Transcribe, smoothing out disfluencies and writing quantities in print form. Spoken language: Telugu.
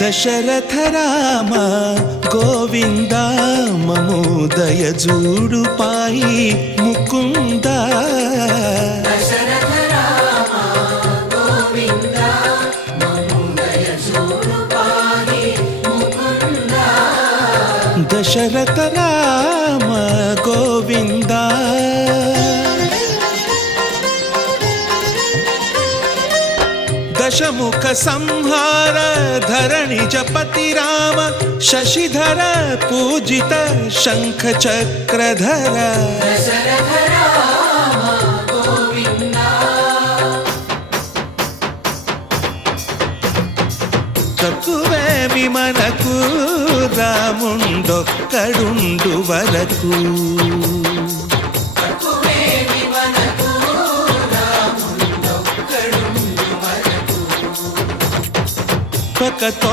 దశరథ రామ గోవింద మమోదయ జూడు పాయి ముకుంద దశరథ రామ గోవింద మమోదయ జూడు పాయి ముకుంద దశరథ రామ గోవింద दशमुख संहार धरणि जपति राम शशिधर पूजित शंख चक्रधर दशरथ राम गोविंद तत्वेमि मनकु रामुंडొక్కడుండు వరకు పకతో